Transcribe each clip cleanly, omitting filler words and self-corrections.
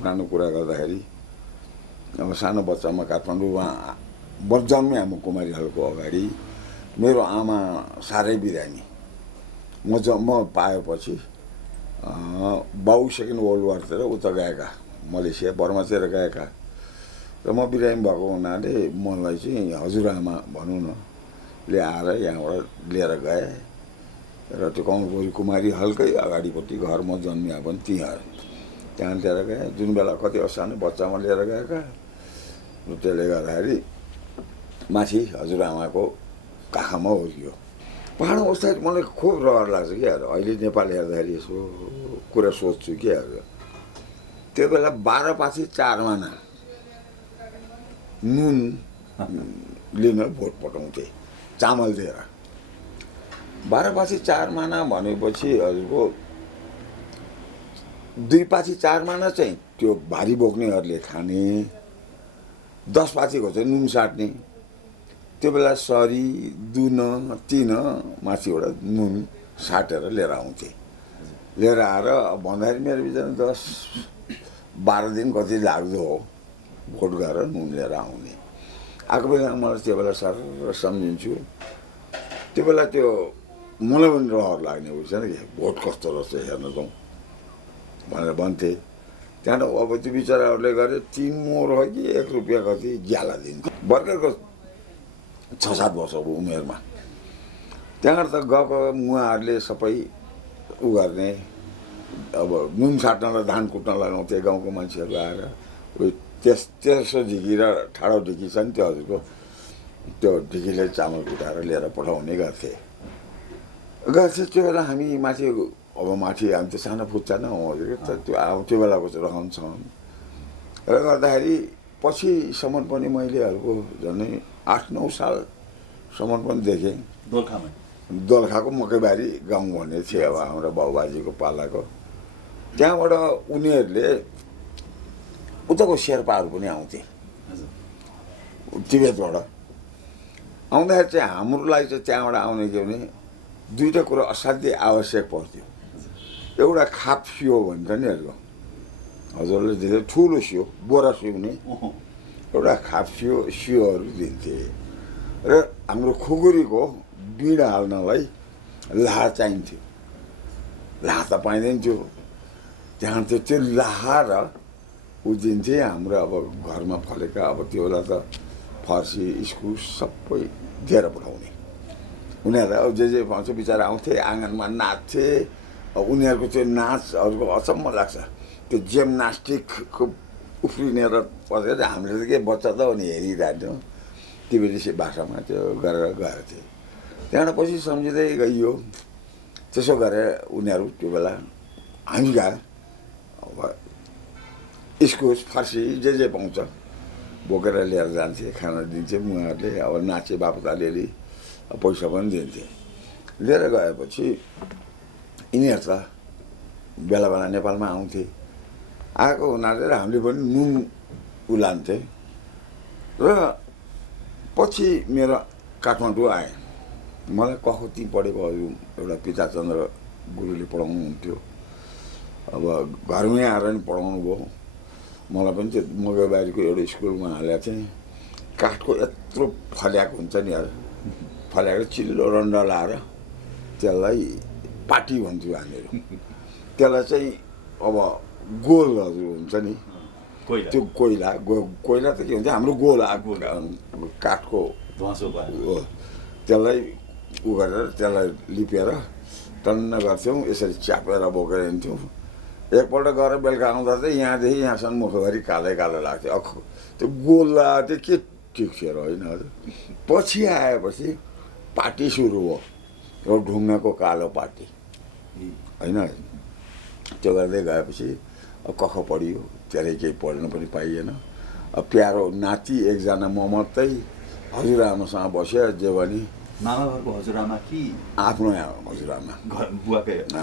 पुरानो कुरा गर्दाखेरि अब सानो बच्चामा काठमाडौँमा जन्मे आमा कुमारी हलको अगाडि मेरो आमा साह्रै बिरामी। म पाएपछि बाउ सेकेन्ड वर्ल्ड वारतिर उता गएका, मलेसिया बर्मातिर गएका र म बिरामी भएको हुनाले मलाई चाहिँ हजुरआमा भनौँ न ल्याएर यहाँबाट लिएर गए र त्यो कमलपुरी कुमारी हलकै अगाडिपट्टि घर म जन्मिया पनि त्यहाँ लिएर गए। जुन बेला कति सानो बच्चामा लिएर गएका र त्यसले गर्दाखेरि माथि हजुरआमाको काखमा हुर्कियो। पहाडमा बस्दाखेरि मलाई खुब रहर लाग्छ क्या। अहिले नेपाल हेर्दाखेरि यसो कुरा सोध्छु क्या। त्यो बेला 12 पाथी 4 माना नुन लिन भोट पठाउँथे चामल दिएर। 12 पाथी 4 माना भनेपछि हजुरको 2 पाथी 4 माना चाहिँ त्यो भारी बोक्नेहरूले खाने, 10 पाथीको चाहिँ नुन साट्ने। त्यो बेला सरी दुन तिन माथिबाट नुन साटेर लिएर आउँथे। लिएर आएर भन्दाखेरि मेरो बिचमा 10-12 दिन कति लाग्दो हो भोट गरेर नुन लिएर आउने। आएको बेला मलाई त्यो बेला सर सम्झिन्छु। त्यो बेला त्यो मलाई पनि रहर लाग्ने बुझ्छ नि, भोट कस्तो रहेछ हेर्न जाउँ भनेर भन्थे। त्यहाँबाट अब त्यो बिचराहरूले गरे 3 मोहर हो कि 1 रुपियाँ कति ज्याला दिन्थे भर्खरको 6-7 वर्षको उमेरमा। त्यहाँबाट त गएको मुवाहरूले सबै उ गर्ने, अब नुन साट्नलाई धान कुट्न लगाउँथे गाउँको मान्छेहरू आएर। तेस्रो ढिकी र ठाडो ढिकी छ नि त्यो हजुरको, त्यो ढिकीले चामल कुटाएर लिएर पठाउने गर्थे। त्यो बेला हामी माथि हामी त सानो फुच्चा न हो त्यो बेलाको चाहिँ रहनसहन र गर्दाखेरि पछिसम्म पनि मैले झन्डै 8-9 सालसम्म पनि देखेँ। दोलखाको मकैबारी गाउँ भन्ने थियो अब हाम्रो बाउबाजीको पालाको। त्यहाँबाट उनीहरूले उताको शेर्पाहरू पनि आउँथे तिब्बतबाट। आउँदाखेरि चाहिँ हाम्रो लागि चाहिँ त्यहाँबाट आउने के भने 2टा कुरा असाध्यै आवश्यक पर्थ्यो। एउटा खाप सियो भन्छ नि हजुरले देख्यो ठुलो सियो बोरा सिउने एउटा खाप सियोहरू दिन्थे। र हाम्रो खुकुरीको बिँडा हाल्नलाई लाहा चाहिन्थ्यो। लाहा त पाइँदैन थियो त्यहाँ, त्यो लाहा र दिन्थे। हाम्रो अब घरमा फलेका अब त्यो बेला त फर्सी इस्कुस सबै दिएर पठाउने। उनीहरूलाई अब जे भन्छ बिचरा आउँथे आँगनमा नाच्थे। अब उनीहरूको त्यो नाचहरूको अचम्म लाग्छ। त्यो जिम्नास्टिकको उफ्रिने र पसेर हामीले त के बच्चा त अनि हेरिरहन्थ्यौँ तिब्बती भाषामा त्यो गरेर गएको थियो। त्यहाँबाट पछि सम्झिँदै गइयो। त्यसो गरे उनीहरू त्यो बेला हामी गए अब इस्कुस फर्सी जे पाउँछ बोकेर लिएर जान्थे, खाना दिन्थे। उहाँहरूले अब नाचे बापत अलिअलि पैसा पनि दिन्थे। लिएर गएपछि यिनीहरू त बेला बेला नेपालमा आउँथे। आएको हुनाले हामीले पनि नुन उलान्थे। र पछि मेरो काठमाडौँ आएँ। मलाई कखोती पढेको एउटा पिताचन्द्र गुरुले पढाउनुहुन्थ्यो। अब घरमै आएर नि पढाउनु भयो। मलाई पनि त्यो मकैबारीको एउटा स्कुलमा हालेको थिएँ। काठको यत्रो फल्याएको हुन्छ नि, फल्याएको चिल्लो रन्डा लाएर त्यसलाई पाटी भन्थ्यौँ हामीहरू। त्यसलाई चाहिँ अब गोल हजुर हुन्छ नि त्यो कोइला त के हुन्छ हाम्रो गोल काठको त्यसलाई उ गरेर त्यसलाई लिपेर टन्न गर्थ्यौँ। यसरी च्यापेर बोकेर हिँड्थ्यौँ। एकपल्ट गएर बेलुका आउँदा चाहिँ यहाँदेखि यहाँसम्म मुखभरि कालै कालो लाग्थ्यो। त्यो गोला त्यो के ठिक थियो र होइन हजुर। पछि आएपछि पाटी सुरु भयो, एउटा ढुङ्गाको कालो पाटी होइन। त्यो गर्दै गएपछि अब कख पढियो, धेरै केही पढ्नु पनि पाइएन। अब प्यारो नाति एकजना म मात्रै हजुरआमासँग बस्यो। जे भने मामा घरको हजुरआमा कि आफ्नो हजुरआमा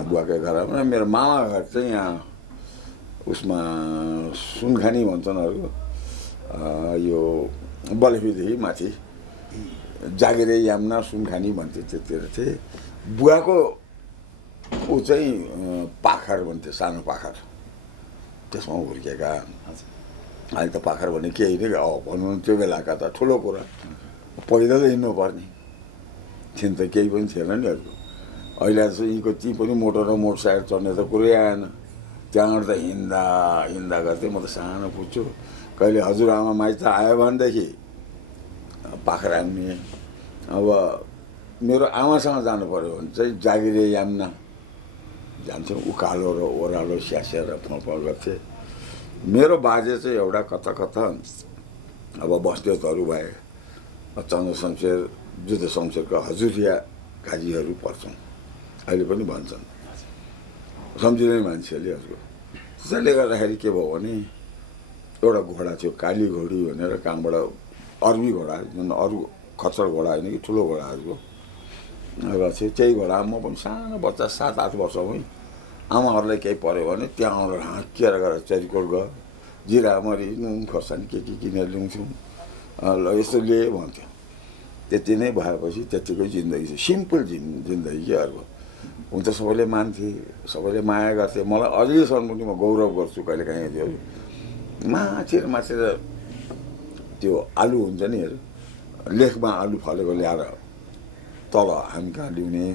बुवाकै घरमा। मेरो मामा घर चाहिँ यहाँ उसमा सुनखानी भन्छन् यो बलेफीदेखि माथि जागिरे यामना सुनखानी भन्थे त्यतिर थिए। बुवाको ऊ चाहिँ पाखर भन्थे, सानो पाखर। त्यसमा हुर्केका। हजुर अहिले त पाखर भने केही नै भनौँ त्यो बेलाका त ठुलो कुरा पैदल हिँड्नुपर्ने थिएन त केही पनि थिएन नि हजुर। अहिले चाहिँ यीको ती पनि मोटर र मोटरसाइकल चढ्ने त कुरै आएन। त्यहाँबाट त हिँड्दा हिँड्दा गर्थेँ। म त सानो पुग्छु कहिले हजुरआमा माइत आयो भनेदेखि पाखर आउने। अब मेरो आमासँग जानु पऱ्यो भने चाहिँ जागिरे याम्ना जान्थ्यौँ। उकालो र ओह्रालो स्यासेर फलफल गर्थे। मेरो बाजे चाहिँ एउटा कता कता अब बस्नेतहरू भए चन्द्र शमशेर जुद्ध शमशेरको हजुरिया काजीहरू पर्छन् अहिले पनि भन्छन् सम्झिने मान्छेले हजुर। त्यसैले गर्दाखेरि के भयो भने एउटा घोडा थियो काली घोडी भनेर कहाँबाट अरबी घोडा जुन अरू खच्चर घोडा होइन कि ठुलो घोडाहरूको र थियो। त्यही घोडा म पनि सानो बच्चा 7-8 वर्षमै आमाहरूलाई केही पऱ्यो भने त्यहाँबाट हाँकिएर गएर चरिकोट गयो। जिरा मरी नुन खोर्सानी के किनेर ल्याउँथ्यौँ। ल यस्तो लिए भन्थ्यो। त्यति नै भएपछि त्यतिकै जिन्दगी छ। सिम्पल जिन्दगी के अर्को हुन त सबैले मान्थे सबैले माया गर्थे। मलाई अझैसम्म पनि म गौरव गर्छु कहिलेकाहीँ त्यो माछेर त्यो आलु हुन्छ नि लेखमा आलु फलेको ल्याएर तल हामी कहाँ ल्याउने।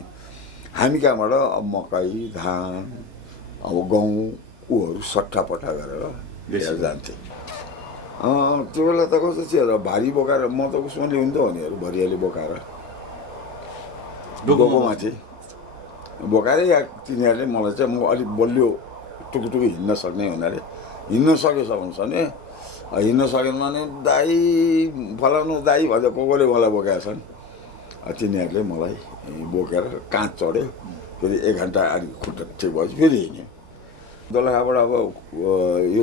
हामी कहाँबाट अब मकै धान अब गहुँ ऊहरू सट्टापट्टा गरेर लिएर जान्थे। त्यो बेला त कस्तो थियो र भारी बोकाएर म त उसमा ल्याउँथ्यो भनेहरू भरियाली बोकाएर डोकोमा थिएँ बोकाएरै या तिनीहरूले मलाई चाहिँ म अलिक बलियो टुकुटुकु हिँड्न सक्ने हुनाले हिँड्न सकेछ भने हिँड्न सकेन भने दाई फलाउनु दाई भन्दा कोले मलाई बोकेका छन्। तिनीहरूले मलाई बोकेर काँच चढ्यो। फेरि 1 घन्टा अलिक खुट्टा ठिक भएपछि फेरि हिँड्यो। दोलखाबाट अब यो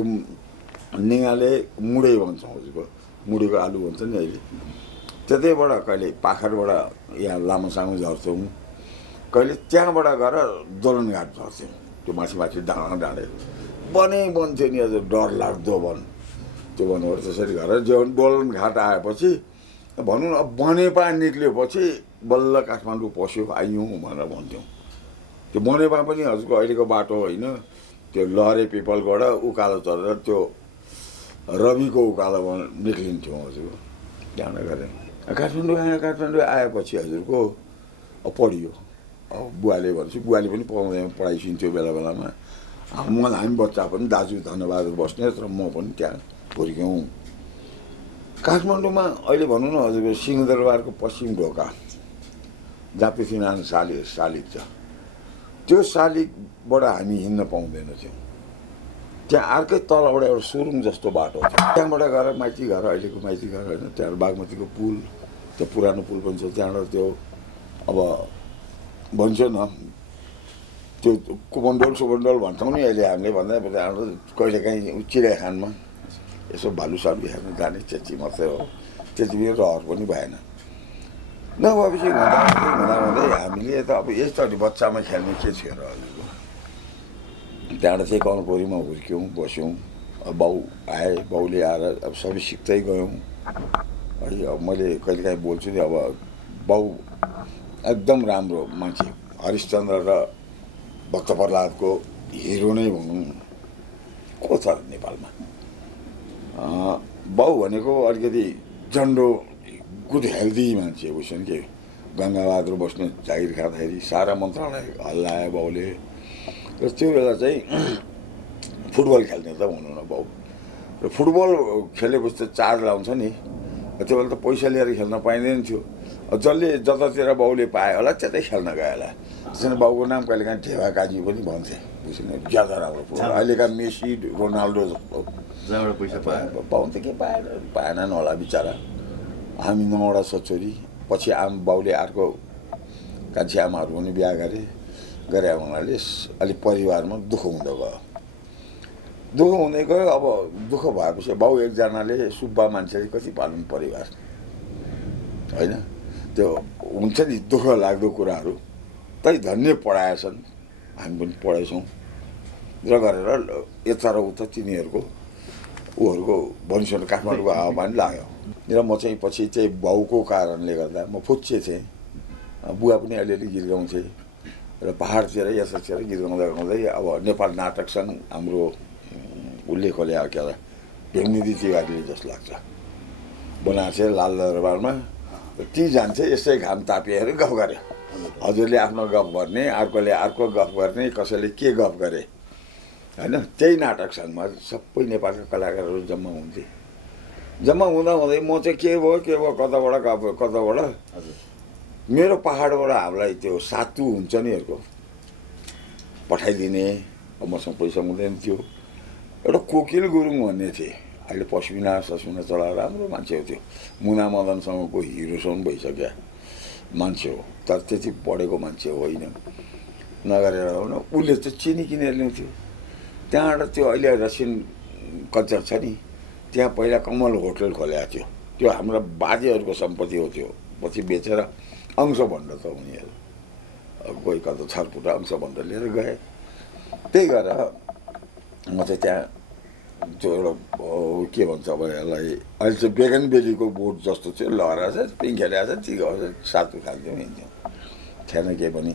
निगाले मुडे भन्छौँ हजुरको मुडेको आलु भन्छ नि अहिले। त्यतैबाट कहिले पाखरबाट यहाँ लामोसामो झर्थ्यौँ। कहिले त्यहाँबाट गएर दोलनघाट झर्थ्यौँ। त्यो माथि डाँडे बनै बन्थ्यो नि हजुर डर लाग्दो वन। त्यो वनबाट त्यसरी गरेर दोलनघाट आएपछि भनौँ न अब बनेपा निक्लिएपछि बल्ल काठमाडौँ पस्यो आयौँ भनेर भन्थ्यौँ। त्यो बनेपा पनि हजुरको अहिलेको बाटो होइन। त्यो लहरे पिपलबाट उकालो चढेर त्यो रविको उकालो निक्लिन्थ्यौँ हजुर। त्यहाँबाट गऱ्यौँ काठमाडौँ आएपछि हजुरको पढियो। अब बुवाले भनेपछि बुवाले पनि पढाइसिन्थ्यो बेला बेलामा। हामी बच्चा पनि दाजु धनबहादुर बस्नेत र म पनि त्यहाँ हुर्क्यौँ। काठमाडौँमा अहिले भनौँ न हजुरको सिंहदरबारको पश्चिम ढोका जहाँ पृथ्वीनारायण शालिग छ त्यो शालिगबाट हामी हिँड्न पाउँदैनथ्यौँ। त्यहाँ अर्कै तलबाट एउटा सुरुङ जस्तो बाटो थियो। त्यहाँबाट गएर माइती घर अहिलेको माइती घर होइन त्यहाँ बागमतीको पुल त्यो पुरानो पुल पनि छ। त्यहाँबाट त्यो अब भन्छ न त्यो कुमण्डोल सुमण्डोल भन्छौँ नि अहिले हामीले भन्दा त्यहाँबाट कहिलेकाहीँ चिडियाखानमा यसो भालुसालु हेर्न जाने त्यति मात्रै हो। त्यति बेला रहर पनि भएन। नभएपछि हुँदा हामीले त अब यस्तरी बच्चामा खेल्ने के थियो र हजुरको। त्यहाँबाट चाहिँ कलपोरीमा हुर्क्यौँ बस्यौँ। अब बाउ आए बाउले आएर अब सबै सिक्दै गयौँ है। अब मैले कहिलेकाहीँ बोल्छु नि अब बाउ एकदम राम्रो मान्छे हरिश्चन्द्र र भक्त प्रह्लादको हिरो नै भनौँ को छ नेपालमा। बाउ भनेको अलिकति जन्डो गुड हेल्दी मान्छे बुझ्छन् कि। गङ्गाबहादुर बस्नेत जागिर खाँदाखेरि सारा मन्त्रालय हल्लायो बाउले। र त्यो बेला चाहिँ फुटबल खेल्ने त भनौँ न बाउ र फुटबल खेलेपछि त चार्ज लाउँछ नि। त्यो बेला त पैसा लिएर खेल्न पाइँदैन थियो। जसले जतातिर बाउले पायो होला त्यतै खेल्न गयो होला। त्यसैले बाउको नाम कहिलेकाहीँ ढेवा काजी पनि भन्थे बुझ्नु ज्यादा राम्रो फुटबल। अहिलेका मेसी रोनाल्डो जस्तो जहाँबाट पैसा पायो पाउनु त के पाएनन् होला बिचरा। हामी 9वटा छोरी पछि बाउले अर्को कान्छी आमाहरू पनि बिहा गरे हुनाले अलिक परिवारमा दुःख हुँदै गयो। अब दुःख भएपछि बाउ एकजनाले सुब्बा मान्छेले कति पाल्नु परिवार होइन। त्यो हुन्छ नि दुःख लाग्दो कुराहरू तै धन्य पढाएछन्। हामी पनि पढाएछौँ र गरेर यता र उता तिनीहरूको ऊहरूको वंशले काठमाडौँको हावापानी लाग्यो। र म चाहिँ पछि चाहिँ बाउको कारणले गर्दा म फुच्चे थिएँ। बुवा पनि अलिअलि गीत गाउँथे र पहाडतिर यतातिर गीत गाउँदै अब नेपाल नाटक सङ्घ हाम्रो उसले खोले के अरे भेमनिधि तिवारीले जस्तो लाग्छ बनाएको छ लाल दरबारमा ती जान्छ यसै घाम तापिएर गफ गरे हजुरले आफ्नो गफ गर्ने अर्कोले अर्को गफ गर्ने कसैले के गफ गरे होइन त्यही नाटक सङ्घमा सबै नेपालका कलाकारहरू जम्मा हुन्थे जम्मा हुँदा हुँदै म चाहिँ के भयो कताबाट हजुर मेरो पहाडबाट हामीलाई त्यो सातु हुन्छ नि हरूको पठाइदिने अब मसँग पैसा हुँदैन थियो एउटा कोकिल गुरुङ भन्ने थिए अहिले पस्मिना सस्मिना चलाएर राम्रो मान्छे हो त्यो मुना मदनसँगको हिरोसम्म भइसक्यो मान्छे हो तर त्यति पढेको मान्छे होइन नगरेर होइन उसले चाहिँ चिनी किनेर ल्याउँथ्यो त्यहाँबाट त्यो अहिले रसियन कल्चर छ नि त्यहाँ पहिला कमल होटल खोलेको थियो त्यो हाम्रो बाजेहरूको सम्पत्ति हो त्यो पछि बेचेर अंश भण्ड त उनीहरू कोही कता छरपुटा अंश भण्ड लिएर गए त्यही गरेर म चाहिँ त्यहाँ त्यो एउटा के भन्छ अब यसलाई अहिले चाहिँ बेगन बेलीको बोट जस्तो थियो लहरा छ पिङ खेलेको छ ठिक सातु खान्थ्यौँ हिँड्थ्यौँ थिएन केही पनि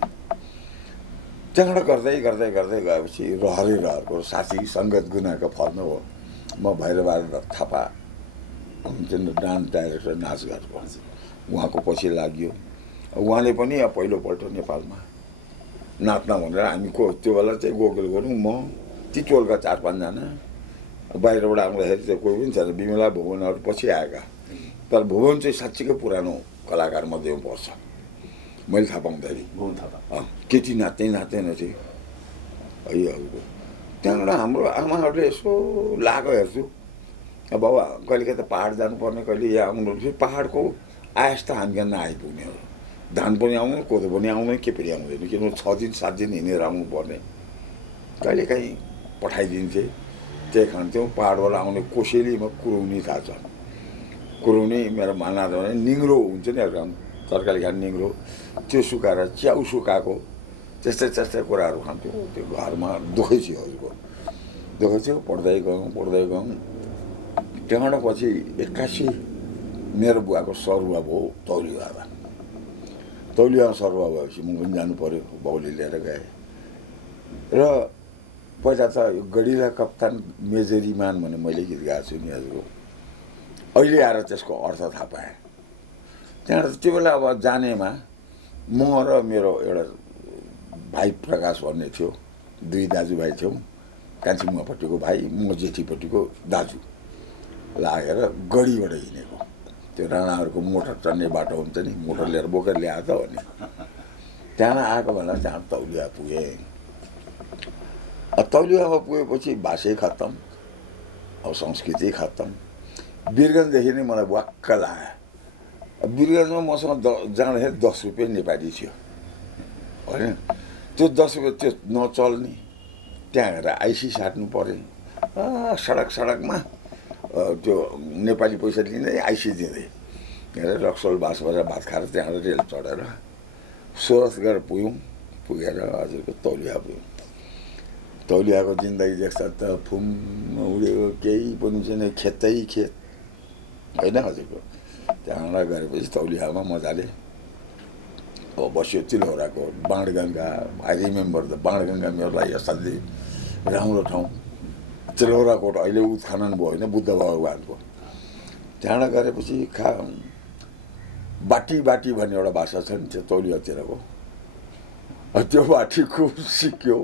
त्यहाँबाट गर्दै गएपछि रहरको साथी सङ्गत गुनाको फल्नु हो म भैरबहादुर थापा हुनुहुन्थ्यो डान्स डाइरेक्टर नाचगानको उहाँको पछि लाग्यो उहाँले पनि अब पहिलोपल्ट नेपालमा नाच्न भनेर हामी त्यो बेला चाहिँ गोकुल गरौँ म तिटोलका 4-5 जना बाहिरबाट आउँदाखेरि चाहिँ कोही पनि छैन विमला भुवनहरू पछि आएका तर भुवन चाहिँ साँच्चीकै पुरानो कलाकार मध्येमा पर्छ मैले थाहा पाउँदाखेरि भुवन थापा केटी नाच्दैन थिएँ यहीहरूको त्यहाँबाट हाम्रो आमाहरूले यसो लाग्यो हेर्छु अब बाबा कहिले त पाहाड जानुपर्ने कहिले यहाँ आउनु पाहाडको आयस त हामी यहाँ नआइपुग्ने हो धान पनि आउनु कोदो पनि आउँदैन के पनि आउँदैन किनभने 6 दिन 7 दिन हिँडेर आउनुपर्ने कहिलेकाहीँ पठाइदिन्थे त्यही खान्थ्यौँ पाहाडबाट आउने कोसेलीमा कुरौनी थाहा छ कुरौनी मेरो माना भने निङ्ग्रो हुन्छ नि तरकारी खाने निङ्ग्रो त्यो सुकाएर च्याउ सुकाएको त्यस्तै कुराहरू खान्थ्यौँ त्यो घरमा दुःखै थियो हजुरको पढ्दै गयौँ त्यहाँबाट पछि 81 मेरो बुवाको सरुवा भयो तौलिया सरुवा भएपछि म पनि जानु पऱ्यो बाउले लिएर गएँ र पहिला त यो गढिला कप्तान मेजरिमान भने मैले गीत गाएको छु नि हजुरको अहिले आएर त्यसको अर्थ थाहा पाएँ त्यहाँबाट त्यो बेला अब जानेमा म र मेरो एउटा भाइ प्रकाश भन्ने थियो 2 दाजुभाइ थियौँ कान्छी मुवापट्टिको भाइ म जेठीपट्टिको दाजु लागेर गढीबाट हिँडेको त्यो राणाहरूको मोटर चढ्ने बाटो हुन्छ नि मोटर लिएर बोकेर ल्याएको त हो नि त्यहाँ आएको बेला त्यहाँ तौलिया पुगेँ तौलियामा पुगेपछि भाषै खत्तम अब संस्कृति खत्तम वीरगन्जदेखि नै मलाई वाक्क लाग्यो वीरगन्जमा मसँग जाँदाखेरि 10 रुपियाँ नेपाली थियो होइन त्यो 10 रुपियाँ त्यो नचल्ने त्यहाँ गएर आइसी साट्नु पऱ्यो सडकमा त्यो नेपाली पैसा लिँदै आइसी दिँदै हेरेर रक्सोल बास भएर भात खाएर त्यहाँ रेल चढेर सुरतगढ पुगेर हजुरको तौलिया पुग्यौँ तौलियाको जिन्दगी देख्दा त फुम उडेको केही पनि छैन खेतै खेत होइन हजुरको त्यहाँबाट गएपछि तौलियामा मजाले अब बस्यो तिलौराको Banganga I remember the Banganga मेरो लागि असाध्यै राम्रो ठाउँ तिलौराकोट अहिले उत्खनन भयो होइन बुद्ध भगवानको त्यहाँबाट गरेपछि बाटी भन्ने एउटा भाषा छ नि त्यो तौलियातिरको त्यो बाटी खुब सिक्यो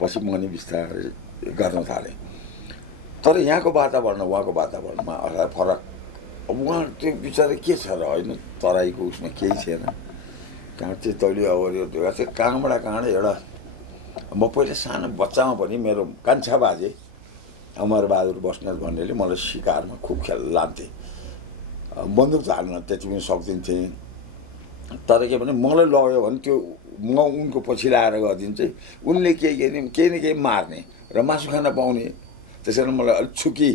पछि म नि बिस्तारै गर्न थालेँ तर यहाँको वातावरण उहाँको वातावरणमा फरक अब उहाँ त्यो बिचरा के छ र होइन तराईको उसमा केही थिएन कहाँ चाहिँ तौलिया ओऱ्यो त्यो चाहिँ कहाँबाट एउटा म पहिला सानो बच्चामा पनि मेरो कान्छा बाजे अमरबहादुर बस्नेत भन्नेले मलाई सिकारमा खुब लान्थे बन्दुक त हाल्न त्यति पनि सक्दिन्थेँ तर के भने मलाई लग्यो भने त्यो म उनको पछि लाएर गरिदिनु चाहिँ उनले केही न केही मार्ने र मासु खान पाउने त्यसै कारण मलाई अलिक छुकी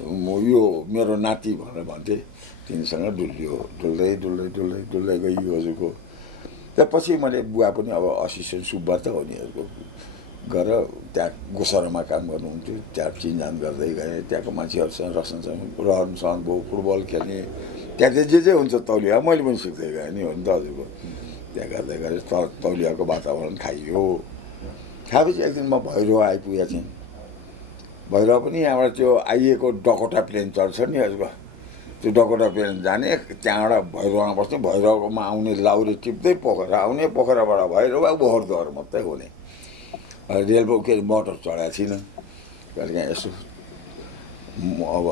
यो मेरो नाति भनेर भन्थे तिनीसँग डुल्दै गयो हजुरको त्यसपछि मैले बुवा पनि अब असिस्टेन्ट सुब्बा त हो नि हजुरको गएर त्यहाँ गोसरमा काम गर्नुहुन्थ्यो त्यहाँ चिनजान गर्दै गएँ त्यहाँको मान्छेहरूसँग रहनसँग भयो फुटबल खेल्ने त्यहाँ चाहिँ जे हुन्छ तौलिया मैले पनि सिक्दै गएँ नि हो नि त हजुरको त्यहाँ गर्दै गरेँ तौलियाको वातावरण खाइयो खाएपछि एक दिन म भैरव आइपुगेको थिएँ भैरव पनि यहाँबाट त्यो आइएको डकोटा प्लेन चल्छ नि हजुर, त्यो डकोटा प्लेन जाने त्यहाँबाट भैरवमा बस्ने, भैरवमा आउने लाउरे टिप्दै पोखरा आउने, पोखराबाट भैरव बोहरद्वार मात्रै हुने। रेलको के मोटर चढाएको थिइनँ कहिले काहीँ यसो अब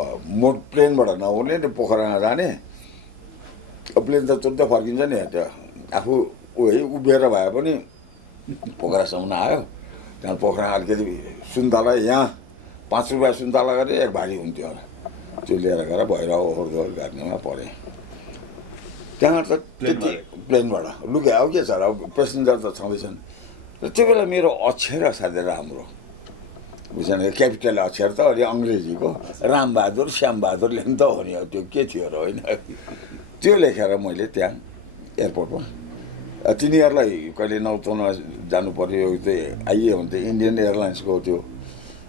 प्लेनबाट नहुने त्यो पोखरामा जाने। प्लेन त तुर्दै फर्किन्छ नि, त्यो आफू उभिएर भए पनि पोखरासम्म आयो। त्यहाँ पोखरा अलिकति सुन्तला यहाँ 5 रुपियाँ सुन्तला गरे 1 भारी हुन्थ्यो होला, त्यो लिएर गएर भैरव ओहोरदोहोर गर्नेमा परेँ। त्यहाँ त त्यति प्लेनबाट लुके हो के छ र, अब पेसेन्जर त छँदैछन्। र त्यो बेला मेरो अक्षर असाध्यै राम्रो बुझेन, क्यापिटल अक्षर त अलि अङ्ग्रेजीको रामबहादुर श्यामबहादुर लेख्नु त हो नि, त्यो के थियो र होइन। त्यो लेखेर मैले त्यहाँ एयरपोर्टमा तिनीहरूलाई कहिले नौतौनमा जानु पऱ्यो, त्यो आइए भने त इन्डियन एयरलाइन्सको त्यो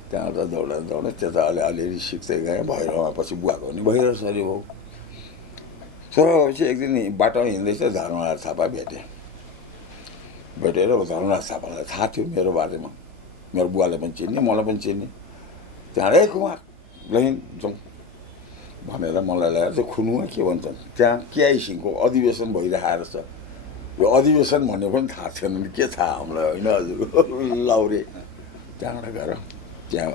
त्यहाँ त दौडा त्यता अलिअलि सिक्दै गएँ। भैरवमा पछि बुवाको पनि भैरव सरी हो। छोरापछि एक दिन बाटोमा हिँड्दैछ धर्मराज थापा भेटेँ। भेटेर धर्मराज थापालाई थाहा थियो मेरो बारेमा, मेरो बुवाले पनि चिन्ने, मलाई पनि चिन्ने। त्यहाँ कुमार लैन जाउँ भनेर मलाई ल्याएर चाहिँ खुनुमा के भन्छन् त्यहाँ केआई सिंहको अधिवेशन भइरहेको छ। यो अधिवेशन भन्ने पनि थाहा थिएन नि, के थाहा हामीलाई होइन हजुर। लाउरे त्यहाँबाट गएर त्यहाँ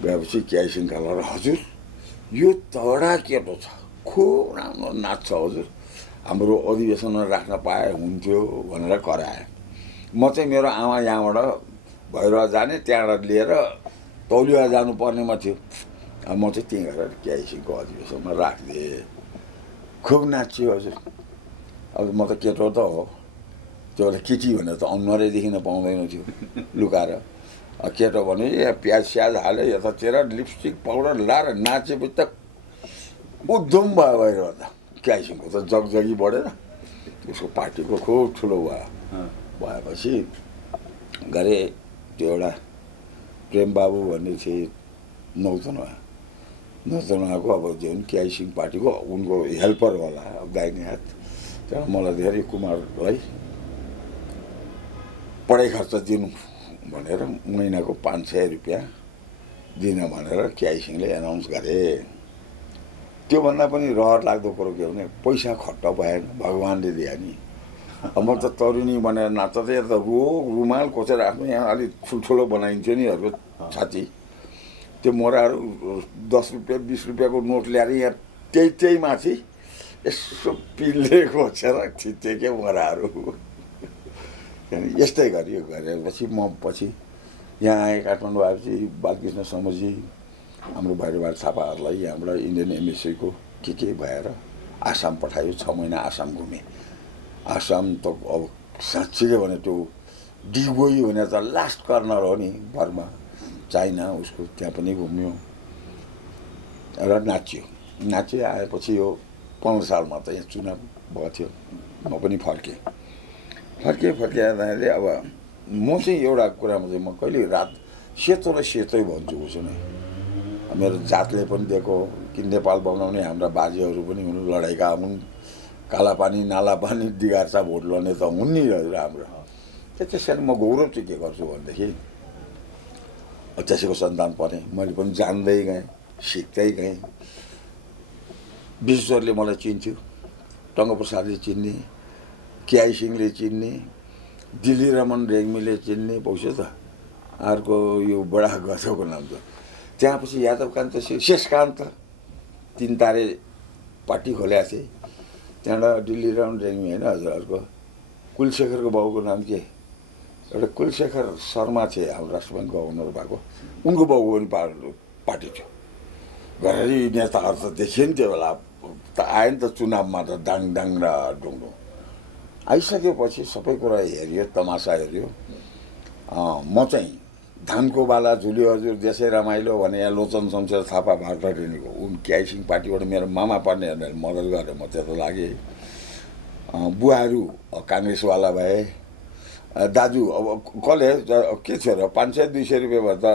गएपछि केआई सिंहका ल हजुर यो तगडा केटो छ, खुब राम्रो नाच्छ हजुर, हाम्रो अधिवेशनमा राख्न पाए हुन्थ्यो भनेर कराए। म चाहिँ मेरो आमा यहाँबाट भैरव जाने, त्यहाँबाट लिएर तौलिया जानुपर्नेमा थियो। म चाहिँ त्यहीँ गएर केआई सिंहको अधिवेशनमा राखिदिएँ। खुब नाच्यो हजुर। अब म त केटो त हो, त्यो बेला केटी भनेर त अनुहारैदेखि पाउँदैन थियो लुकाएर। केटो भने प्याज स्याज हाल्यो यतातिर, लिपस्टिक पाउडर लाएर नाचेपछि त उद्धम भयो भैरव त। केआई सिंहको त जगजगी बढेर उसको पार्टीको खुब ठुलो भयो। भएपछि गरे त्यो एउटा प्रेम बाबु भन्ने थिए नौतनवाको, अब जो केआई सिंह पार्टीको उनको हेल्पर होला दाहिने हात। त्यहाँ मलाई धेरै कुमारलाई पढाइ खर्च दिनु भनेर महिनाको 500 रुपियाँ दिन भनेर केआई सिंहले एनाउन्स गरे। त्योभन्दा पनि रहर लाग्दो कुरो के भने पैसा खट्ट भएन, भगवान्ले दिए नि। म त तरुनी भनेर नाच्दै त रुमाल कोसेर आफ्नो यहाँ अलिक ठुल्ठुलो बनाइन्थ्यो नि छाती, त्यो मोराहरू 10 रुपियाँ 20 रुपियाँको नोट ल्याएर यहाँ त्यही माथि यसो पिलले खोसेर थिचेकै मोराहरू। यस्तै गरेपछि म पछि यहाँ आएँ काठमाडौँ आएपछि बालकृष्ण समजी हाम्रो भैरवबहादुर थापाहरूलाई यहाँबाट इन्डियन एम्बेसीको के भएर आसाम पठायो। 6 महिना आसाम घुमेँ। आसाम त अब साँच्चै भने त्यो डिगोई भने त लास्ट कर्नर हो नि बर्मा चाइना, उसको त्यहाँ पनि घुम्यो र नाच्यो आएपछि यो 15 सालमा त यहाँ चुनाव भएको थियो। म पनि फर्केँ जाँदाखेरि अब म चाहिँ एउटा कुरामा चाहिँ म कहिले रात सेतो र सेतै भन्छु उसो नै। मेरो जातले पनि दिएको कि नेपाल बनाउने हाम्रा बाजेहरू पनि हुन्, लडाइँका हुन्, कालापानी नालापानी दिगार्सा भोट लड्ने त हुन् नि हजुर हाम्रो। त्यसरी म गौरव चाहिँ के गर्छु भनेदेखि त्यसैको सन्तान परेँ। मैले पनि जान्दै गएँ, सिक्दै गएँ। विश्वेश्वरले मलाई चिन्थ्यो, टङ्कप्रसादले चिन्ने, केआई सिंहले चिन्ने, दिल्ली रमन रेग्मीले चिन्ने, पौष्य त अर्को यो बडा गजको नाम छ। त्यहाँपछि यादवकान्त शेषकान्त 3 तारे पार्टी खोलेको थिएँ। त्यहाँबाट दिल्ली रमन रेग्मी होइन हजुरहरूको कुलशेखरको बाउको नाम के, एउटा कुलशेखर शर्मा थिए हाम्रो राष्ट्र ब्याङ्क गभर्नर भएको, उनको बाउको पनि पार्टी थियो। गरेर यी नेताहरू त देखियो नि त्यो बेला त आयो नि त चुनावमा त डाङ र डुङडुङ। आइसकेपछि सबै कुरा हेऱ्यो, तमासा हेऱ्यो। म चाहिँ धानको बाला झुल्यो हजुर देशै रमाइलो भने यहाँ लोचन शमशेर थापा भारतको उन केआई सिंह पार्टीबाट मेरो मामा पर्ने मद्दत गरेर म त्यता लागेँ। बुवाहरू काङ्ग्रेसवाला भए, दाजु अब कसले के थियो र 500-200 रुपियाँ भए त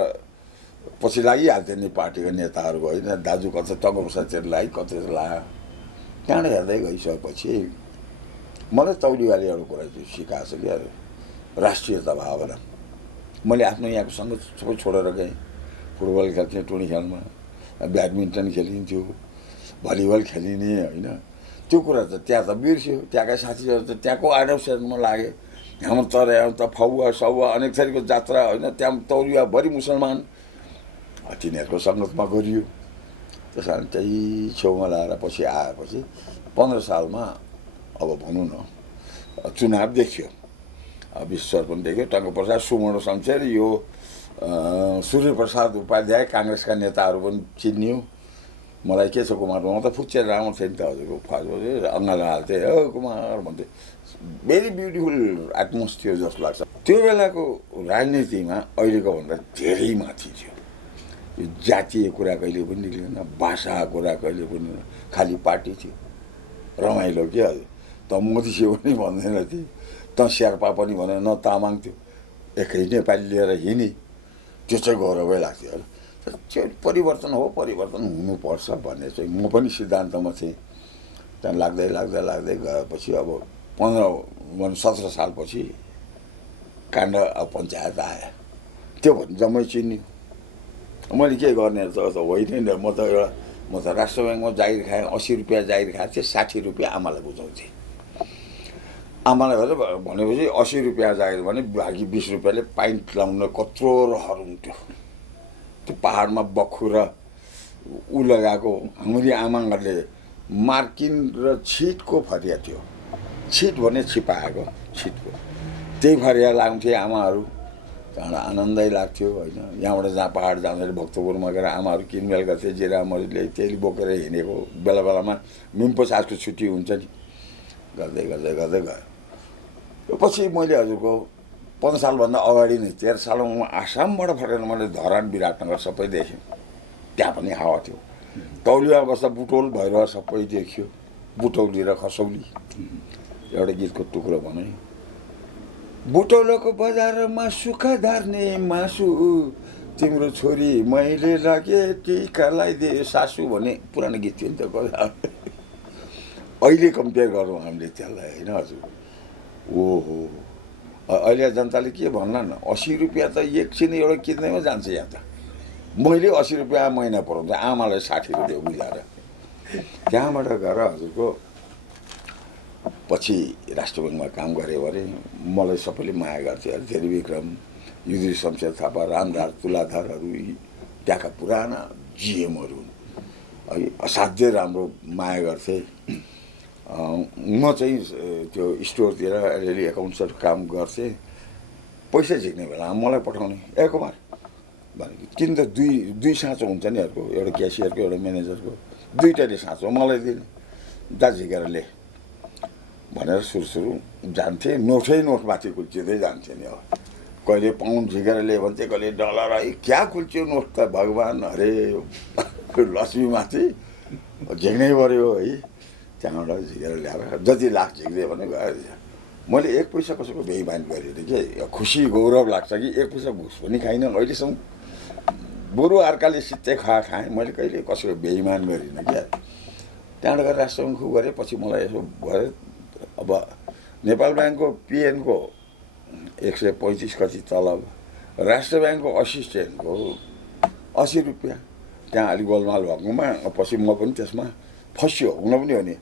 पछि लागिहाल्थ्यो नि पार्टीको नेताहरूको होइन। दाजु कतै टङ्कप्रसादतिर लाग्यो, कतै लाग्यो। त्यहाँबाट हेर्दै गइसकेपछि मलाई तौलिवाले एउटा कुरा चाहिँ सिकाएको छ क्या, राष्ट्रियता भावना। मैले आफ्नो यहाँको सङ्गत सबै छोडेर गएँ, फुटबल खेल्थेँ टोली खेलमा, ब्याडमिन्टन खेलिन्थ्यो, भलिबल खेलिने होइन। त्यो कुरा त त्यहाँ त बिर्स्यो। त्यहाँका साथीहरू त त्यहाँको आडोसमा लागे। हाम्रो तराईमा त फौवा सौवा अनेक थरीको जात्रा होइन, त्यहाँ तौलियाभरि मुसलमान, तिनीहरूको सङ्गतमा गरियो। त्यस कारण त्यही छेउमा लगाएर पछि आएपछि 15 सालमा अब भनौँ न चुनाव देखियो, विश्व पनि देख्यो, टङ्कप्रसाद सुवर्ण शमशेर, यो सूर्यप्रसाद उपाध्याय, काङ्ग्रेसका नेताहरू पनि चिनियो। मलाई के छ कुमारमा, म त फुच्चेर राम्रो थिएँ नि त हजुरको फास्ट अङ्गालो हाल्थेँ, हो कुमार भन्थेँ। भेरी ब्युटिफुल एटमोस्फियर जस्तो लाग्छ। त्यो बेलाको राजनीतिमा अहिलेको भन्दा धेरै माथि थियो। यो जातीय कुरा कहिले पनि निक्लेन, भाषा कुरा कहिले पनि, खालि पार्टी थियो। रमाइलो के हजुर, त मोदी पनि भन्दैन थिए, त शेर्पा पनि भनेन, न तामाङ थियो, एकै नेपाली लिएर हिँडे। त्यो चाहिँ गौरवै लाग्थ्यो। त्यो परिवर्तन हो, परिवर्तन हुनुपर्छ भन्ने चाहिँ म पनि सिद्धान्तमा थिएँ। त्यहाँ लाग्दै लाग्दै लाग्दै गएपछि अब 17 सालपछि काण्ड पञ्चायत आयो। त्यो भने जम्मै चिन्यो। मैले के गर्ने त होइन, म त राष्ट्र ब्याङ्कमा जागिर खाएँ, 80 रुपियाँ जागिर खाएको थिएँ, 60 रुपियाँ आमालाई बुझाउँथेँ। आमालाई भनेपछि 80 रुपियाँ जागिर भने बाँकी 20 रुपियाँले पाइन्ट लाउन कत्रो रहर हुन्थ्यो। त्यो पाहाडमा बख्खु र ऊ लगाएको हाम्री आमाहरूले मार्किन र छिटको फरिया थियो। छिट भने छिपाएको छिटको, त्यही फरिया लाउँथे आमाहरू। त्यहाँबाट आनन्दै लाग्थ्यो होइन। यहाँबाट जहाँ पाहाड जाँदाखेरि भक्तपुरमा गएर आमाहरू किनमेल गर्थे, जिरा मरिचले तेल बोकेर हिँडेको बेला बेलामा मिम्पो सासको छुट्टी हुन्छ नि, गर्दै गर्दै गर्दै गयो। पछि मैले हजुरको 15 सालभन्दा अगाडि नै 13 सालमा म आसामबाट फर्केर मैले धरान विराटनगर सबै देखेँ। त्यहाँ पनि हावा थियो। तौलिया बस्दा बुटौल भैरव सबै देखियो, बुटौली र खसौली। एउटा गीतको टुक्रो भने, बुटौलको बजारमा सुक्खा धार्ने मासु, तिम्रो छोरी मैले लगे टिका लगाइदिए सासु भन्ने पुरानो गीत थियो नि त। अहिले कम्पेयर गरौँ हामीले त्यसलाई होइन हजुर। ओहो, अहिले जनताले के भन्ला न, 80 रुपियाँ त एकछिन एउटा किन्दैमा जान्छ। यहाँ त मैले 80 रुपियाँ महिना पराउँछ, आमालाई 60 रुपियाँ बुझाएर। त्यहाँबाट गएर हजुरको पछि राष्ट्र ब्याङ्कमा काम गरेँ भने मलाई सबैले माया गर्थे। धेरै विक्रम, युधिष्ठिर शमशेर थापा, रामधार तुलाधरहरू त्यहाँका पुराना जिएमहरू है, असाध्यै राम्रो माया गर्थे। म चाहिँ त्यो स्टोरतिर अलिअलि एकाउन्ट्सहरू काम गर्थेँ। पैसा झिक्ने बेला मलाई पठाउने, ए कुमार भनेको किन त दुई साँचो हुन्छ नि अर्को, एउटा क्यासियरको एउटा म्यानेजरको, दुईवटाले साँचो मलाई दिने, दा झिकेर ले भनेर सुरु जान्थेँ। नोटै नोटमाथि कुल्चिँदै जान्थेँ नि। अब कहिले पाउन्ड झिकेर ले भन्थे, कहिले डलर। है क्या कुल्च्यो नोट त भगवान्, अरे लक्ष्मीमाथि झिक्नै पऱ्यो है। त्यहाँबाट झिकेर ल्याएर जति लाख झिक्दै भने गएर मैले 1 पैसा कसैको बेइमान गरेँ के, खुसी गौरव लाग्छ कि 1 पैसा घुस पनि खाइनँ अहिलेसम्म। बरु अर्काले सित्तै खाएँ, मैले कहिले कसैको बेइमान गरिनँ क्या। त्यहाँबाट गएर राष्ट्र ब्याङ्क खुब गरेँ। पछि मलाई यसो भयो, अब नेपाल ब्याङ्कको पिएनको 135 कति तलब, राष्ट्र ब्याङ्कको असिस्टेन्टको 80 रुपियाँ। त्यहाँ अलिक गोलमाल भएकोमा पछि म पनि त्यसमा फस्यो, हुन पनि हो नि।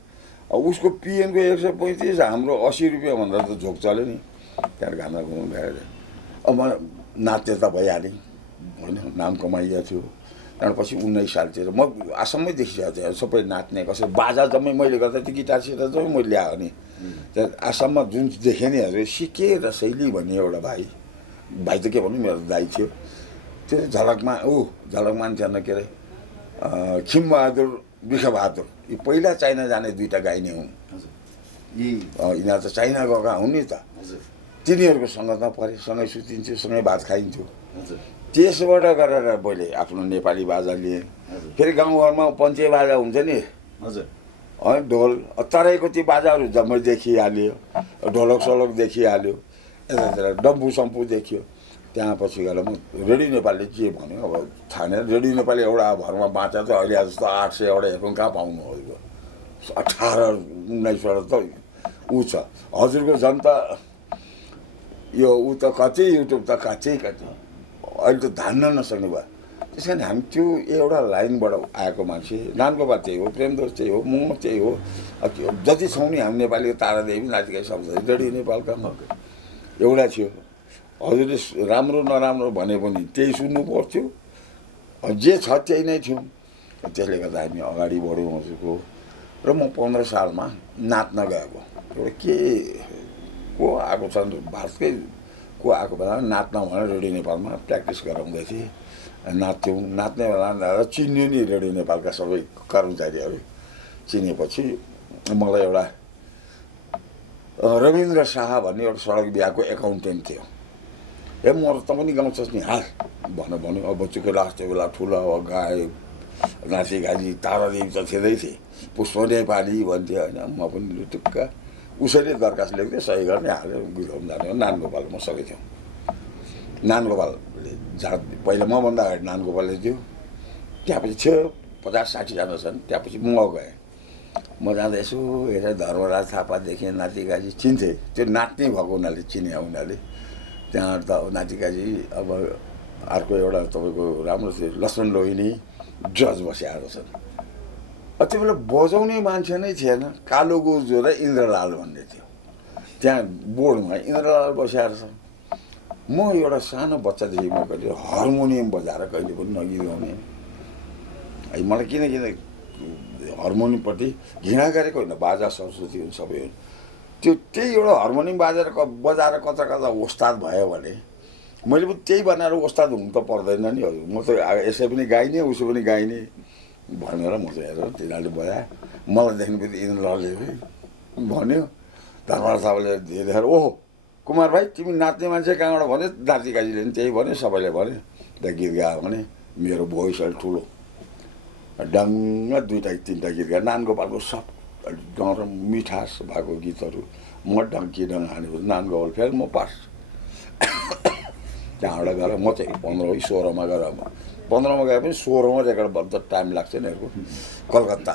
अब उसको पिएनको 135, हाम्रो 80 रुपियाँ भन्दा त झोक चल्यो नि। त्यहाँ घाँदा घुम्नु गएर अब म नाच्ने त भइहालेँ होइन, नाम कमाइएको थियो। त्यहाँबाट पछि 19 सालतिर म आसाममै देखिसकेको थिएँ सबै नाच्ने, कसै बाजा जम्मै मैले गर्दा त्यो गिटार सिटार जम्मै मैले ल्याएको नि। त्यहाँ आसाममा जुन देखेँ नि हजुर, सिके र शैली भन्ने एउटा भाइ त के भन्नु मेरो दाइ थियो। त्यो झलकमा झलकमा थिएन के अरे, खिमबहादुर बिखबहादुर, यी पहिला चाइना जाने 2टा गाइने हुन्। यिनीहरू त चाइना गएका हुन् नि त। तिनीहरूको सङ्गतमा परे, सँगै सुतिन्थ्यो, सँगै भात खाइन्थ्यो। त्यसबाट गरेर मैले आफ्नो नेपाली बाजा लिएँ। फेरि गाउँघरमा पञ्चे बाजा हुन्छ नि है, ढोल, तराईको ती बाजाहरू जम्मै देखिहाल्यो, ढोलक सोलक देखिहाल्यो, यतातिर डम्फु सम्फू देखियो। त्यहाँ पछि गएर म रेडियो नेपालले के भन्यो अब थाहा नै। रेडियो नेपाली एउटा भरमा बाँचा त अहिले जस्तो 800 एउटा हेर्नु कहाँ पाउनु हो। 18-19 त ऊ छ हजुरको जनता। यो ऊ त कति, युट्युब त कति अहिले त धान्न नसक्ने भयो। त्यस कारण हामी त्यो एउटा लाइनबाट आएको मान्छे नानगोपाल त्यही हो, प्रेमदोष त्यही हो, म त्यही हो। जति छौँ नि हामी नेपालीको तारादेवी नातिका शब्द रेडियो नेपालका एउटा थियो। हजुरले राम्रो नराम्रो भने पनि त्यही सुन्नु पर्थ्यो, जे छ त्यही नै थियो। त्यसले गर्दा हामी अगाडि बढ्यौँ हजुरको। र म 15 सालमा नाच्न गएको एउटा के को आएको छ भारतकै को आएको बेलामा नाच्न भनेर रेडियो नेपालमा प्र्याक्टिस गराउँदै थिएँ। नाच्थ्यौँ, नाच्ने बेला चिन्यो नि रेडियो नेपालका सबै कर्मचारीहरू। चिनेपछि मलाई एउटा रविन्द्र शाह भन्ने एउटा सडक बिहाको एकाउन्टेन्ट थियो। ए म त पनि गाउँछस् नि हाल भन्यो। अब बच्चुको लास्ट त्यो बेला ठुलो अब गायक नाचेगाजी तारादेवी त थिँदै थिएँ, पुष्प नेपाली भन्थ्यो होइन। म पनि लुटुक्क उसैले दरखास्त लेख्थेँ, सही गर्ने हाल्यो, गुजाउनु जाने। नानगोपाल म सबै थियौँ। नानगोपालले पहिला मभन्दा अगाडि नानगोपालले थियो, त्यहाँपछि थियो 50-60जना छन्। त्यहाँपछि म गएँ। म जाँदा यसो हेरेर धर्मराज थापा देखेँ, नातिकाजी चिन्थेँ, त्यो नाच्ने भएको हुनाले चिने उनीहरूले। त्यहाँ त नातिकाजी अब अर्को एउटा तपाईँको राम्रो थियो लक्ष्मण लोहिनी जज बसिआएको छन्। त्यो बेला बजाउने मान्छे नै थिएन, कालो गोर्जो र इन्द्रलाल भन्ने थियो त्यहाँ बोर्डमा। इन्द्रलाल बसिआएको छ। म एउटा सानो बच्चादेखि म कहिले हार्मोनियम बजाएर कहिले पनि नगीगाउने। मलाई किन हार्मोनियमपट्टि घृणा गरेको होइन, बाजा सरस्वती हुन् सबै हुन्। त्यही एउटा हार्मोनियम बजाएर कता कता उस्ताद भयो भने मैले पनि त्यही बनाएर उस्ताद हुनु त पर्दैन नि हजुर। म त यसै पनि गाइने उसो पनि गाइने भनेर म चाहिँ हेरेर तिनीहरूले बजाएँ। मलाई देख्नेबित्तिकै इन्द्रलालले भन्यो, धर्मराज थापाले देखेर ओहो कुमार भाइ तिमी नाच्ने मान्छे कहाँबाट भन्यो। नातिकाजीले पनि त्यही भन्यो, सबैले भन्यो। त्यहाँ गीत गायो भने मेरो भोइस अलि ठुलो, डङ्ग 2-3टा गीत गायो। नानगोपालको सब नरम मिठास भएको गीतहरू म डङ्ग हानेपछि नानगोपाल फेरि म पास। त्यहाँबाट गएर म चाहिँ 16मा गएर 15मा गए पनि 16मा रेकर्ड बन्द टाइम लाग्छ नि हेर्को। कलकत्ता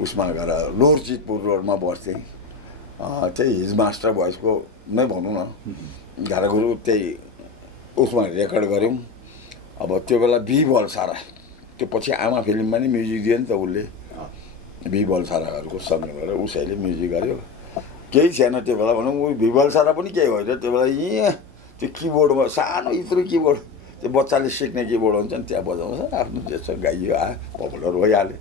उसमा गएर लोवर चितपुर रोडमा बस्थेँ। त्यही हिज मास्टर भोइसको नै भनौँ न, घरगुरु त्यही उसमा रेकर्ड गऱ्यौँ। अब त्यो बेला बी बलसारा, त्यो पछि आमा फिल्ममा नि म्युजिक दियो नि त उसले। बी बलसाराहरूको सँगै गरेर उसैले म्युजिक गर्यो। केही थिएन त्यो बेला भनौँ, ऊ बी बलसारा पनि केही होइन त्यो बेला। यहाँ त्यो किबोर्डमा सानो यत्रो किबोर्ड, त्यो बच्चाले सिक्ने किबोर्ड हुन्छ नि, त्यहाँ बजाउँछ आफ्नो देश गाइयो, पपुलर भइहाल्यो।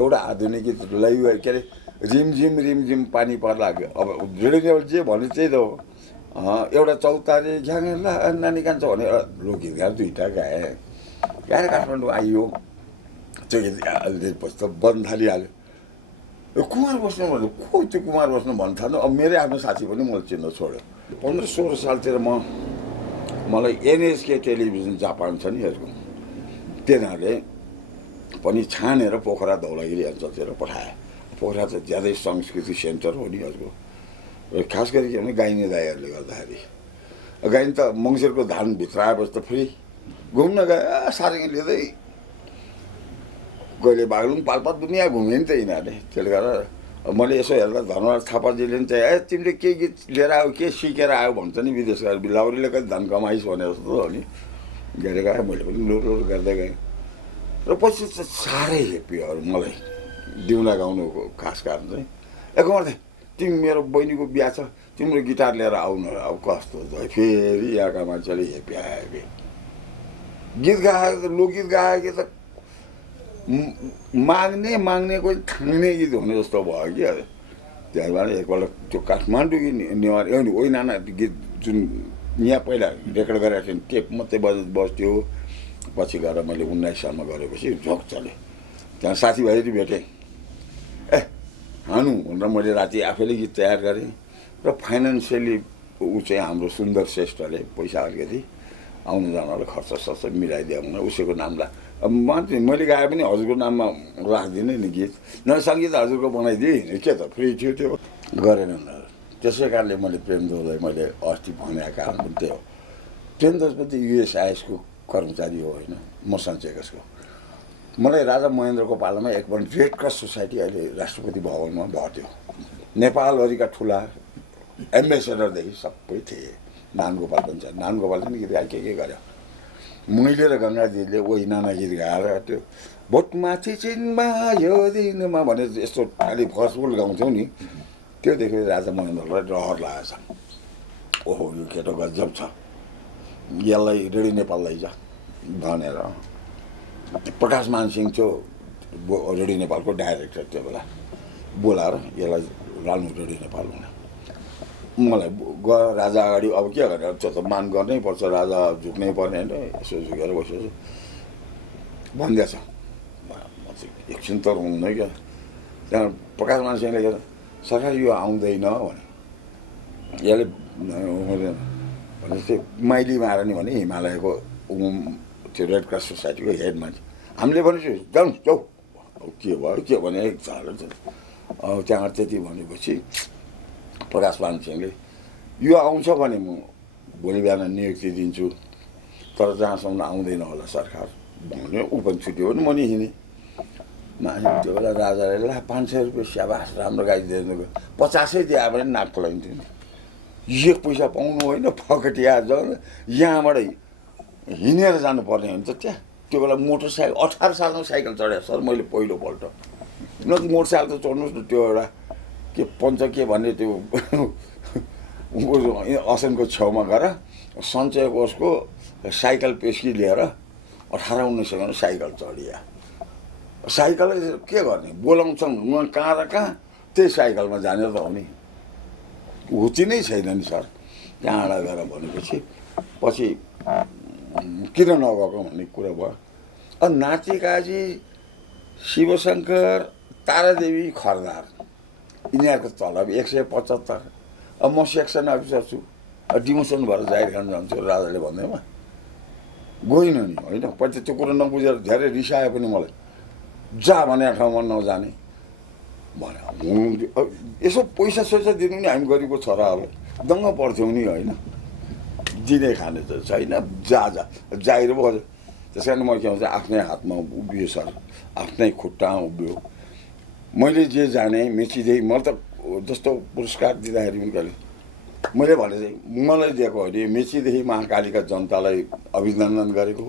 एउटा आधुनिक गीत के अरे रिमझिम पानी पर्ला। अब रेडियो जे भन्यो त्यही त हो। एउटा चौतारी झ्याङला नानी कान्छ भने एउटा लोकगीत गायो, 2टा गाएँ। गाएर काठमाडौँ आइयो। त्यो गीत पछि त बन्द थालिहाल्यो। कुमार बस्नु भन्यो, को त्यो कुमार बस्नु भन्नु थाल्नु। अब मेरै आफ्नो साथी पनि मलाई चिन्न छोड्यो। 15-16 सालतिर मलाई एनएसके टेलिभिजन जापान छ नि यसको, तिनीहरूले पनि छानेर पोखरा धौलागिरी अञ्चलतिर पठाए। पोखरा त ज्यादै संस्कृति सेन्टर हो नि यसको। खास गरी के भने गाइने दाइहरूले गर्दाखेरि गाइने त मङ्सिरको धानभित्र आएपछि त फ्री घुम्न गए सारङ्गी लिँदै कहिले बागलुङ पाल्पा दुनियाँ घुमे नि त यिनीहरूले। त्यसले गर्दा मैले यसो हेर्दा धर्मराज थापाजीले पनि चाहिँ तिमीले के गीत लिएर आयो, के सिकेर आयो भन्छ नि विदेश गएर। लाउरीले कति धन कमाइस् भने जस्तो हो नि। गरेर गएँ मैले पनि लोर गर्दै गएँ। र पछि त साह्रै हेप्पीहरू मलाई दिउँला गाउनुको खास कारण चाहिँ कुमार दाइ तिमी मेरो बहिनीको बिहा छ, तिम्रो गिटार लिएर आउनु। अब कस्तो त फेरि यहाँका मान्छेले हेप्पी गीत गाएको त लोकगीत गाएको त माग्ने कोही थाङ्ने गीत हुने जस्तो भयो कि। त्यहाँबाट एकपल्ट त्यो काठमाडौँ नेवार ओइ नाना गीत जुन यहाँ पहिला रेकर्ड गरेको थियो टेप मात्रै बस्थ्यो। पछि गएर मैले 19 सालमा गरेपछि झोक चल्यो। त्यहाँ साथीभाइहरू भेटेँ, हानु भनेर मैले राति आफैले गीत तयार गरेँ। र फाइनेन्सियली ऊ चाहिँ हाम्रो सुन्दर श्रेष्ठले पैसा अलिकति आउनु जानुलाई खर्च मिलाइदियो भनेर उसैको नामलाई अब मैले गाए पनि हजुरको नाममा राखिदिने नि गीत, न सङ्गीत हजुरको बनाइदिएँ के त फ्री थियो त्यो गरेन। त्यसै कारणले मैले प्रेमदोषलाई मैले अस्ति भनेको कारण पनि त्यही हो। प्रेमदोष पनि युएसआइएसको कर्मचारी हो होइन, म सन्चेकसको। मलाई राजा महेन्द्रको पालामा एकपल्ट रेड क्रस सोसाइटी अहिले राष्ट्रपति भवनमा भट्यो। नेपालभरिका ठुला एम्बेसेडरदेखि सबै थिए। नानगोपाल पनि छ, नानगोपाल पनि के गर्यो मैले र गङ्गाजीले ओइ नाना गीत गाएर त्यो भोटमाथि चिनमा यो दिनमा भने यस्तो खालि फर्स्टफुल गाउँथ्यौँ नि त्यो देखेर राजा महेन्द्रलाई रहर लागेछ ओहो यो केटो गजब छ यसलाई रेडियो नेपाल लैजा भनेर प्रकाश मानसिंह थियो रेडियो नेपालको डाइरेक्टर त्यो बेला बोलाएर यसलाई लानु रेडियो नेपाल भने मलाई गयो राजा अगाडि अब के गर्ने त्यो त मान गर्नै पर्छ राजा झुक्नै पर्ने होइन यसो झुकेर बसेर भनिदिएछ म चाहिँ एकछिन त हुन्न क्या त्यहाँ प्रकाश मानसिंहले सरकार यो आउँदैन भने यसले भनेपछि माइली महारानी भने हिमालयको त्यो रेड क्रस सोसाइटीको हेड मान्छे हामीले भनेपछि जाउँ जाउँ के भयो के भने झालो त्यहाँ त्यति भनेपछि प्रकाश मानसिंहले यो आउँछ भने म भोलि बिहान नियुक्ति दिन्छु तर जहाँसम्म आउँदैन होला सरकार भन्यो ऊ पनि छुट्यो भने म नि हिँडेँ त्यो बेला राजाले ला 500 रुपियाँ स्याबास राम्रो गाडी दिनु 50 दिए भने नाक खुलाइन्थ्यो नि एक पैसा पाउनु होइन फकटिया यहाँबाट हिँडेर जानुपर्ने हुन्छ त्यहाँ त्यो बेला मोटरसाइकल 18 सालमा साइकल चढेँ सर मैले पहिलोपल्ट न मोटरसाइकल त चढ्नुहोस् न त्यो एउटा के पञ्च के भन्ने त्यो असनको छेउमा गएर सञ्चय कोषको साइकल पेस्की लिएर 18-19 साइकल चढिया साइकल के गर्ने बोलाउँछन् उहाँ कहाँ र कहाँ त्यही साइकलमा जाने त हो नि हुची नै छैन नि सर त्यहाँबाट गएर भनेपछि पछि किन नगएको भन्ने कुरा भयो अनि नातिकाजी शिवशङ्कर तारादेवी खरदार यिनीहरूको तलब 175 अब म सेक्सन अफिसर छु डिमोसन भएर जाहिर खान जान्छु राजाले भन्दैमा गइन नि होइन पछि त्यो कुरो नबुझेर धेरै रिसायो पनि मलाई जा भने ठाउँमा नजाने भने यसो पैसा सैसा दिनु नि हामी गरिबको छोराहरूलाई दङ्ग पर्थ्यौँ नि होइन दिने खाने त छैन जाहिर भयो त्यस कारण म के भन्छ आफ्नै हातमा उभियो सर आफ्नै खुट्टामा उभियो मैले जे जाने मेचीदेखि मलाई त जस्तो पुरस्कार दिँदाखेरि पनि कहिले मैले भने चाहिँ मलाई दिएको होइन मेचीदेखि महाकालीका जनतालाई अभिनन्दन गरेको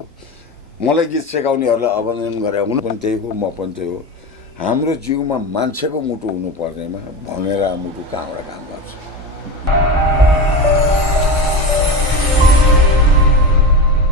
मलाई गीत सिकाउनेहरूलाई अभिनन्दन गरे हुनु पनि त्यही हो म पनि त्यही हो हाम्रो जिउमा मान्छेको मुटु हुनुपर्नेमा भनेर मुटु कहाँबाट काम गर्छ